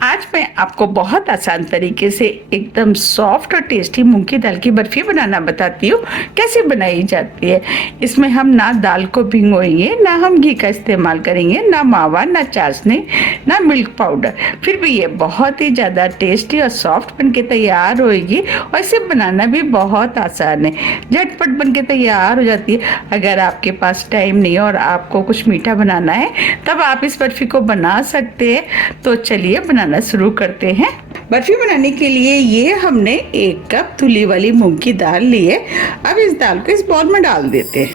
आज मैं आपको बहुत आसान तरीके से एकदम सॉफ्ट और टेस्टी मूंग की दाल की बर्फी बनाना बताती हूँ। कैसे बनाई जाती है। इसमें हम ना दाल को भिगोएंगे, ना हम घी का इस्तेमाल करेंगे, ना मावा, ना चाशनी, ना मिल्क पाउडर। फिर भी ये बहुत ही ज़्यादा टेस्टी और सॉफ्ट बन के तैयार होएगी और इसे बनाना भी बहुत आसान है, झटपट बन के तैयार हो जाती है। अगर आपके पास टाइम नहीं है और आपको कुछ मीठा बनाना है तब आप इस बर्फी को बना सकते हैं। तो चलिए बनाना शुरू करते हैं। बर्फी बनाने के लिए ये हमने 1 कप धुली वाली मूंग की दाल ली है। अब इस दाल को इस बाउल में डाल देते हैं।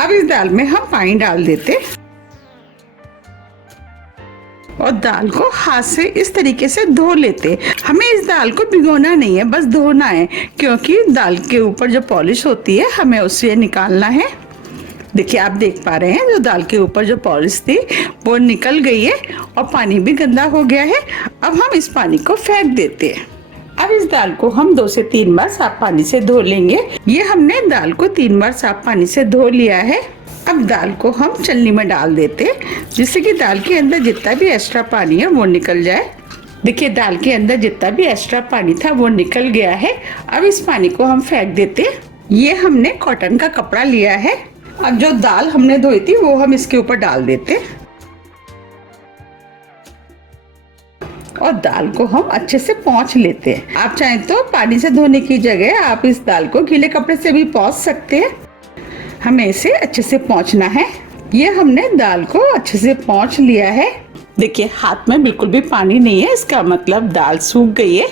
अब इस दाल में हम पानी डाल देते हैं और दाल को हाथ से इस तरीके से धो लेते। हमें इस दाल को भिगोना नहीं है, बस धोना है, क्योंकि दाल के ऊपर जो पॉलिश होती है हमें उससे निकालना है। देखिए, आप देख पा रहे हैं जो दाल के ऊपर जो पॉलिश थी वो निकल गई है और पानी भी गंदा हो गया है। अब हम इस पानी को फेंक देते हैं। अब इस दाल को हम 2 से 3 बार साफ पानी से धो लेंगे। ये हमने दाल को 3 बार साफ पानी से धो लिया है। अब दाल को हम छलनी में डाल देते हैं, जिससे कि दाल के अंदर जितना भी एक्स्ट्रा पानी है वो निकल जाए। देखिए, दाल के अंदर जितना भी एक्स्ट्रा पानी था वो निकल गया है। अब इस पानी को हम फेंक देते हैं। ये हमने कॉटन का कपड़ा लिया है। अब जो दाल हमने धोई थी वो हम इसके ऊपर डाल देते और दाल को हम अच्छे से पोंछ लेते हैं। आप चाहें तो पानी से धोने की जगह आप इस दाल को गीले कपड़े से भी पोंछ सकते हैं। हमें इसे अच्छे से पोंछना है। ये हमने दाल को अच्छे से पोंछ लिया है। देखिए, हाथ में बिल्कुल भी पानी नहीं है, इसका मतलब दाल सूख गई है।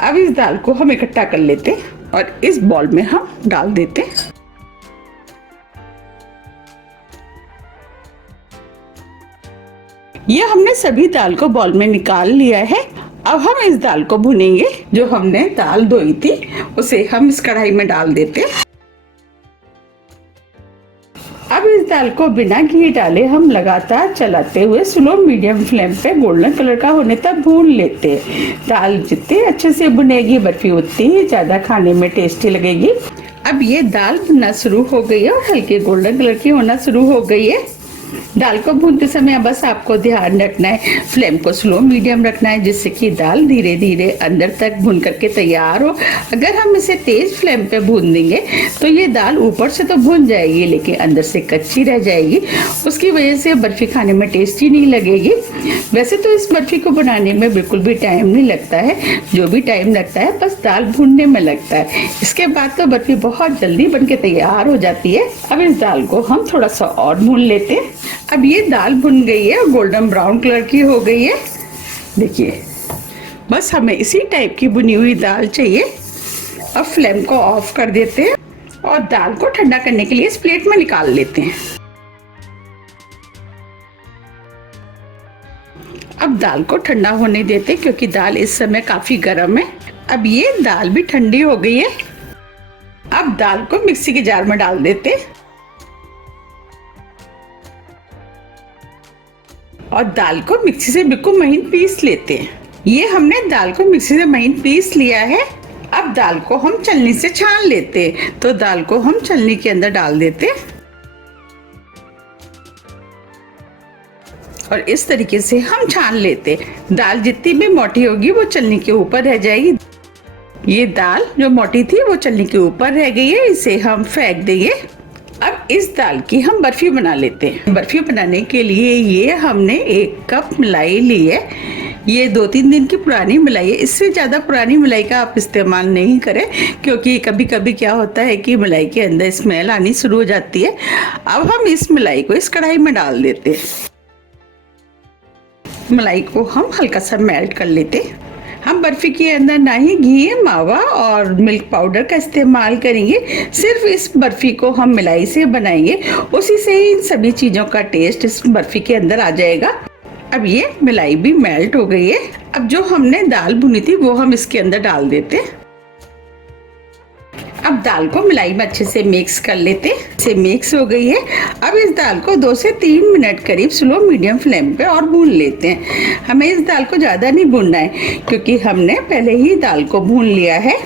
अब इस दाल को हम इकट्ठा कर लेते और इस बाउल में हम डाल देते। ये हमने सभी दाल को बाउल में निकाल लिया है। अब हम इस दाल को भुनेंगे। जो हमने दाल धोई थी उसे हम इस कढ़ाई में डाल देते। अब इस दाल को बिना घी डाले हम लगातार चलाते हुए स्लो मीडियम फ्लेम पे गोल्डन कलर का होने तक भून लेते। दाल जितनी अच्छे से भुनेगी बर्फी उतनी ही ज्यादा खाने में टेस्टी लगेगी। अब ये दाल भुनना शुरू हो गई है और हल्के गोल्डन कलर की होना शुरू हो गई है। दाल को भूनते समय बस आपको ध्यान रखना है, फ्लेम को स्लो मीडियम रखना है, जिससे कि दाल धीरे धीरे अंदर तक भून करके तैयार हो। अगर हम इसे तेज फ्लेम पे भून देंगे तो ये दाल ऊपर से तो भून जाएगी लेकिन अंदर से कच्ची रह जाएगी। उसकी वजह से बर्फी खाने में टेस्टी नहीं लगेगी। वैसे तो इस बर्फी को बनाने में बिल्कुल भी टाइम नहीं लगता है, जो भी टाइम लगता है बस दाल भूनने में लगता है। इसके बाद तो बर्फी बहुत जल्दी बन के तैयार हो जाती है। अब इस दाल को हम थोड़ा सा और भून लेते हैं। अब ये दाल भुन गई है, गोल्डन ब्राउन कलर की हो गई है। देखिए, बस हमें इसी टाइप की भुनी हुई दाल चाहिए। अब फ्लेम को ऑफ कर देते हैं और दाल को ठंडा करने के लिए इस प्लेट में निकाल लेते हैं। अब दाल को ठंडा होने देते हैं, क्योंकि दाल इस समय काफी गर्म है। अब ये दाल भी ठंडी हो गई है। अब दाल को मिक्सी के जार में डाल देते हैं और दाल को मिक्सी से बिल्कुल महीन पीस लेते हैं। ये हमने दाल को मिक्सी से महीन पीस लिया है। अब दाल को हम छलनी से छान लेते हैं। तो दाल को हम छलनी के अंदर डाल देते हैं और इस तरीके से हम छान लेते। दाल जितनी भी मोटी होगी वो छलनी के ऊपर रह जाएगी। ये दाल जो मोटी थी वो छलनी के ऊपर रह गई है, इसे हम फेंक देंगे। अब इस दाल की हम बर्फी बना लेते हैं। बर्फी बनाने के लिए ये हमने 1 कप मलाई ली है। ये 2-3 दिन की पुरानी मलाई है। इससे ज़्यादा पुरानी मलाई का आप इस्तेमाल नहीं करें, क्योंकि कभी कभी क्या होता है कि मलाई के अंदर स्मेल आनी शुरू हो जाती है। अब हम इस मलाई को इस कढ़ाई में डाल देते हैं। मलाई को हम हल्का सा मेल्ट कर लेते। हम बर्फी के अंदर ना ही घी, मावा और मिल्क पाउडर का इस्तेमाल करेंगे। सिर्फ इस बर्फी को हम मलाई से बनाएंगे, उसी से ही इन सभी चीज़ों का टेस्ट इस बर्फी के अंदर आ जाएगा। अब ये मलाई भी मेल्ट हो गई है। अब जो हमने दाल भुनी थी वो हम इसके अंदर डाल देते। अब दाल को मलाई में अच्छे से मिक्स कर लेते। इसे मिक्स हो गई है। अब इस दाल को 2 से 3 मिनट करीब स्लो मीडियम फ्लेम पे और भून लेते हैं। हमें इस दाल को ज़्यादा नहीं भूनना है, क्योंकि हमने पहले ही दाल को भून लिया है।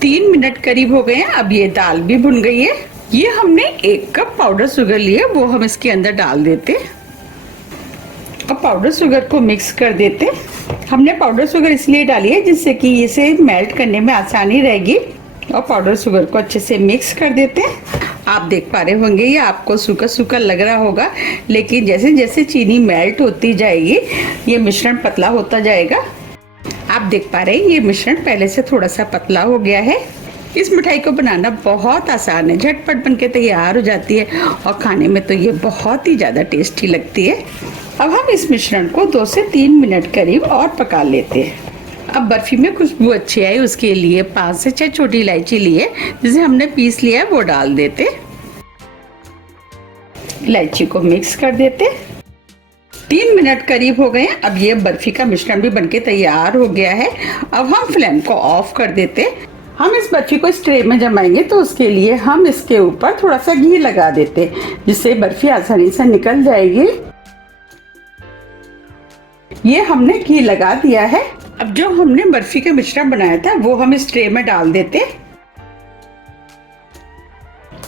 3 मिनट करीब हो गए हैं। अब ये दाल भी भुन गई है। ये हमने 1 कप पाउडर शुगर लिए, वो हम इसके अंदर डाल देते। अब पाउडर शुगर को मिक्स कर देते। हमने पाउडर शुगर इसलिए डाली है जिससे कि इसे मेल्ट करने में आसानी रहेगी। और पाउडर शुगर को अच्छे से मिक्स कर देते हैं। आप देख पा रहे होंगे ये आपको सूखा सूखा लग रहा होगा, लेकिन जैसे जैसे चीनी मेल्ट होती जाएगी ये मिश्रण पतला होता जाएगा। आप देख पा रहे हैं ये मिश्रण पहले से थोड़ा सा पतला हो गया है। इस मिठाई को बनाना बहुत आसान है, झटपट बनके तैयार हो जाती है और खाने में तो ये बहुत ही ज़्यादा टेस्टी लगती है। अब हम इस मिश्रण को 2 से 3 मिनट करीब और पका लेते हैं। अब बर्फी में खुशबू अच्छी आई उसके लिए 5 से 6 छोटी इलायची लिए जिसे हमने पीस लिया है वो डाल देते। इलायची को मिक्स कर देते। 3 मिनट करीब हो गए। अब ये बर्फी का मिश्रण भी बनके तैयार हो गया है। अब हम फ्लेम को ऑफ कर देते। हम इस बर्फी को इस ट्रे में जमाएंगे तो उसके लिए हम इसके ऊपर थोड़ा सा घी लगा देते जिससे बर्फी आसानी से निकल जाएगी। ये हमने घी लगा दिया है। अब जो हमने बर्फी का मिश्रण बनाया था वो हम इस ट्रे में डाल देते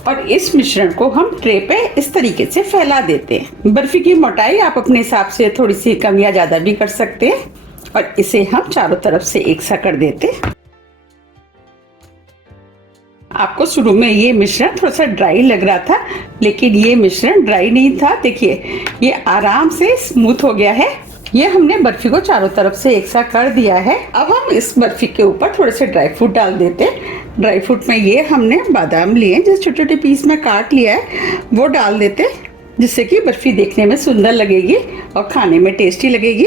और इस मिश्रण को हम ट्रे पे इस तरीके से फैला देते हैं। बर्फी की मोटाई आप अपने हिसाब से थोड़ी सी कम या ज्यादा भी कर सकते हैं और इसे हम चारों तरफ से एक सा कर देते। आपको शुरू में ये मिश्रण थोड़ा सा ड्राई लग रहा था, लेकिन ये मिश्रण ड्राई नहीं था। देखिए ये आराम से स्मूथ हो गया है। ये हमने बर्फी को चारों तरफ से एक सा कर दिया है। अब हम इस बर्फी के ऊपर थोड़े से ड्राई फ्रूट डाल देते। ड्राई फ्रूट में ये हमने बादाम लिए जो छोटे छोटे पीस में काट लिया है वो डाल देते, जिससे कि बर्फी देखने में सुंदर लगेगी और खाने में टेस्टी लगेगी।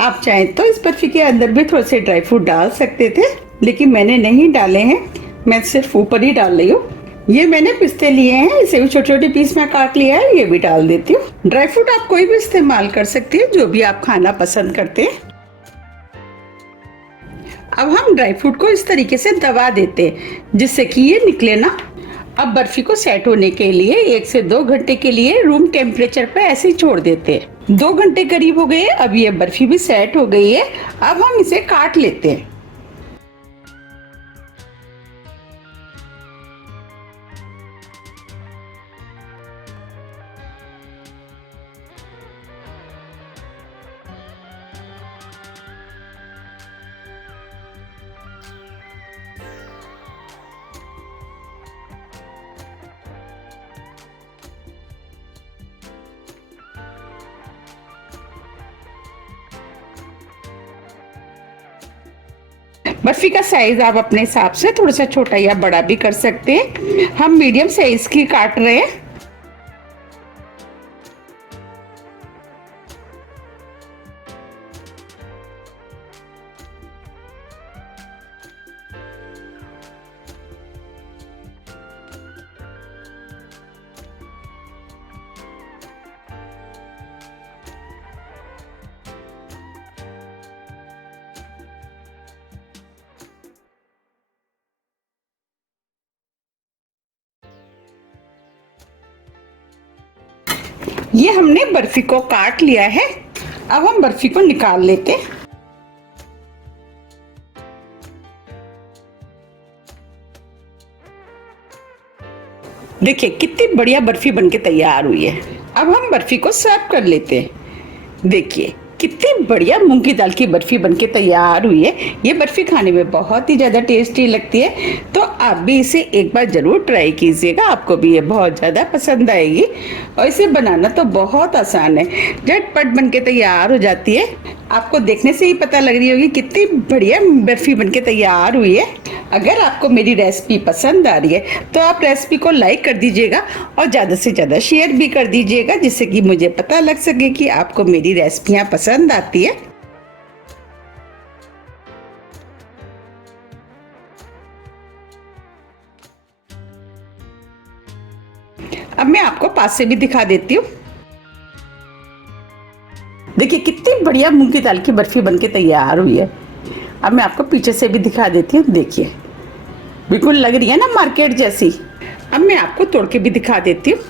आप चाहें तो इस बर्फी के अंदर भी थोड़े से ड्राई फ्रूट डाल सकते थे, लेकिन मैंने नहीं डाले हैं, मैं सिर्फ ऊपर ही डाल रही हूँ। ये मैंने पिस्ते लिए हैं, इसे भी छोटे छोटे पीस में काट लिया है, ये भी डाल देती हूँ। ड्राई फ्रूट आप कोई भी इस्तेमाल कर सकते हैं जो भी आप खाना पसंद करते हैं। अब हम ड्राई फ्रूट को इस तरीके से दबा देते हैं जिससे कि ये निकले ना। अब बर्फी को सेट होने के लिए 1 से 2 घंटे के लिए रूम टेम्परेचर पे ऐसे ही छोड़ देते हैं। 2 घंटे करीब हो गए। अब ये बर्फी भी सेट हो गई है। अब हम इसे काट लेते हैं। बर्फी का साइज आप अपने हिसाब से थोड़ा सा छोटा या बड़ा भी कर सकते हैं। हम मीडियम साइज की काट रहे हैं। ये हमने बर्फी को काट लिया है। अब हम बर्फी को निकाल लेते हैं। देखिए कितनी बढ़िया बर्फी बनके तैयार हुई है। अब हम बर्फी को सर्व कर लेते हैं। देखिए कितनी बढ़िया मूंग की दाल की बर्फी बनके तैयार हुई है। ये बर्फी खाने में बहुत ही ज़्यादा टेस्टी लगती है, तो आप भी इसे एक बार ज़रूर ट्राई कीजिएगा। आपको भी ये बहुत ज़्यादा पसंद आएगी और इसे बनाना तो बहुत आसान है, झटपट बनके तैयार हो जाती है। आपको देखने से ही पता लग रही होगी कितनी बढ़िया बर्फी बनके तैयार हुई है। अगर आपको मेरी रेसिपी पसंद आ रही है तो आप रेसिपी को लाइक कर दीजिएगा और ज़्यादा से ज़्यादा शेयर भी कर दीजिएगा, जिससे कि मुझे पता लग सके कि आपको मेरी रेसिपियाँ पसंद आती है। अब मैं आपको पास से भी दिखा देती हूँ। देखिए कितनी बढ़िया मूंग की दाल की बर्फी बनके तैयार हुई है। अब मैं आपको पीछे से भी दिखा देती हूँ। देखिए बिल्कुल लग रही है ना मार्केट जैसी। अब मैं आपको तोड़ के भी दिखा देती हूँ।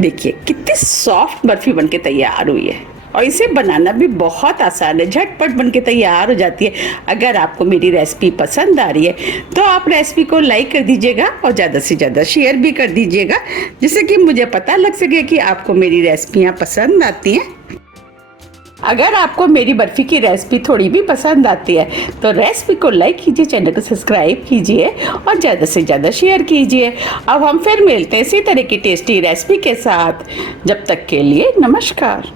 देखिए कितनी सॉफ्ट बर्फी बनके तैयार हुई है और इसे बनाना भी बहुत आसान है, झटपट बनके तैयार हो जाती है। अगर आपको मेरी रेसिपी पसंद आ रही है तो आप रेसिपी को लाइक कर दीजिएगा और ज़्यादा से ज़्यादा शेयर भी कर दीजिएगा, जिससे कि मुझे पता लग सके कि आपको मेरी रेसिपियाँ पसंद आती हैं। अगर आपको मेरी बर्फ़ी की रेसिपी थोड़ी भी पसंद आती है तो रेसिपी को लाइक कीजिए, चैनल को सब्सक्राइब कीजिए और ज़्यादा से ज़्यादा शेयर कीजिए। अब हम फिर मिलते हैं इसी तरह की टेस्टी रेसिपी के साथ। जब तक के लिए नमस्कार।